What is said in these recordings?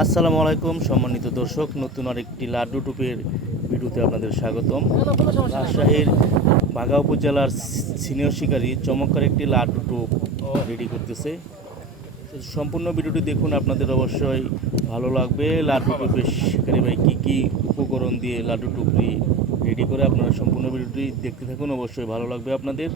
আসসালামু আলাইকুম সম্মানিত দর্শক, নতুন আরেকটি লাড্ডু টুপের ভিডিওতে আপনাদের স্বাগতম। রাজশাহীর বাঘা উপজেলার সিনিয়র শিকারী চমৎকার একটি লাড্ডু টুপ রেডি করতেছে। সম্পূর্ণ ভিডিওটি দেখুন, আপনাদের অবশ্যই ভালো লাগবে। লাড্ডু টুপের শিকারী ভাই কী কী উপকরণ দিয়ে লাড্ডু টুপটি রেডি করে, আপনারা সম্পূর্ণ ভিডিওটি দেখতে থাকুন, অবশ্যই ভালো লাগবে আপনাদের।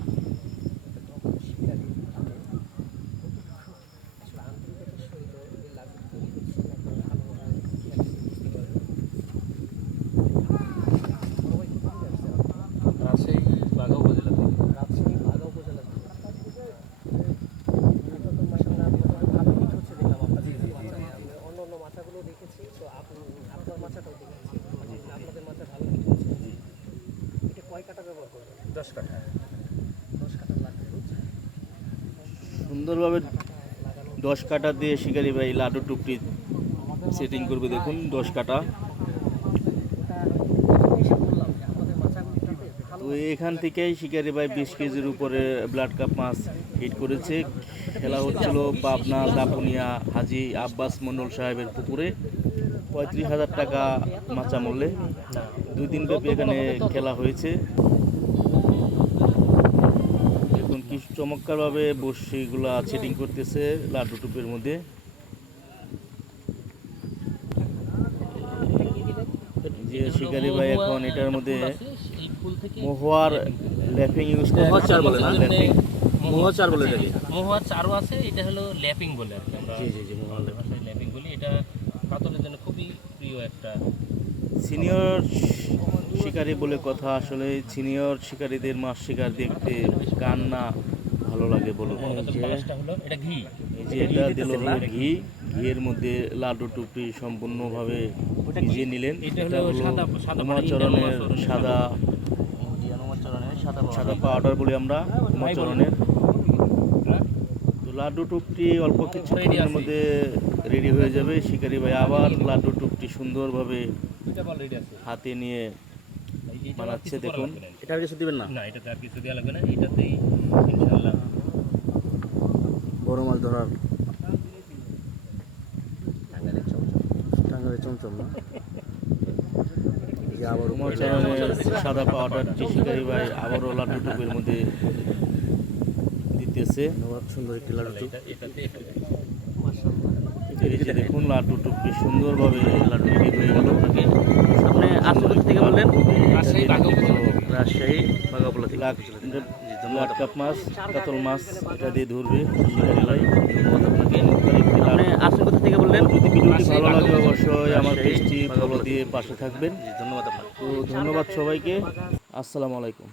সুন্দরভাবে 10 কাটা দিয়ে শিকারি ভাই লাড্ডু টুপটি সেটিং করবে। দেখুন 10 কাটা। তো এখান থেকেই শিকারি ভাই 20 কেজির উপরে ব্লাড কাপ মাছ হিট করেছে। খেলা হচ্ছিল পাবনা দাপুনিয়া হাজি আব্বাস মন্ডল সাহেবের পুকুরে 35,000 টাকা মাচা মূল্যে 2 দিন ব্যাপী এখানে খেলা হয়েছে। দেখুন কি চমৎকারভাবে বড়শিগুলা সেটিং করতেছে লাড্ডু টুপের মধ্যে। যে শিকারি ভাই এখন এটার মধ্যে মহুয়ার ল্যাপিং ইউজ করে। মহুয়া চার বলে এটাকে। মহুয়ার চারও আছে, এটা হলো ল্যাপিং বলে আর কি আমরা। জি মহুয়ার ভাষায় ল্যাপিং বলি। এটা কাতলের জন্য খুবই প্রিয় একটা সিনিয়র শিকারি বলে কথা। আসলে সিনিয়র শিকারীদের মাছ শিকার দেখতে কার না ভালো লাগে বলুন। এটা ঘি, এই যে এটা দিল ঘি, ঘিয়ের মধ্যে লাড্ডু টুপটি সম্পূর্ণভাবে ভিজিয়ে নিলেন। এটা হলো উমাচরণের সাদা পাউডার বলি আমরা, উমাচরণের। তো লাড্ডু টুপটি অল্প কিছুক্ষণের মধ্যে রেডি হয়ে যাবে। শিকারি ভাই আবার লাড্ডু টুপটি সুন্দরভাবে হাতে নিয়ে বানাচ্ছে। দেখুন এটা আর কিছু দিবেন না? না, এটাতে আর কিছু দেওয়া লাগবে না। এটাতেই ইনশাআল্লাহ বড় মাছ ধরার টাঙ্গাইলের চমচম না। আবার উমাচরণের সাদা পাউডারটি শিকারি ভাই আবারও লাড্ডু টুপের মধ্যে দিতেছে। সুন্দর একটি লাড্ডু টুপ। দেখুন লাড্ডু টুপটি সুন্দরভাবে লাড্ডু রেডি হয়ে গেল। আপনি আসল থেকে বললেন? রাজশাহী বাঘাপোলা থেকে। ব্লাড কাপ মাছ, কাতল মাছ এটা দিয়ে ধরবে শিকারি ভাই। আসল কথা থেকে বললেন? যদি ভিডিওটি ভালো লাগে অবশ্যই আমার পেজটি ফলো দিয়ে পাশে থাকবেন। ধন্যবাদ আপনার। তো ধন্যবাদ সবাইকে। আসসালামু আলাইকুম।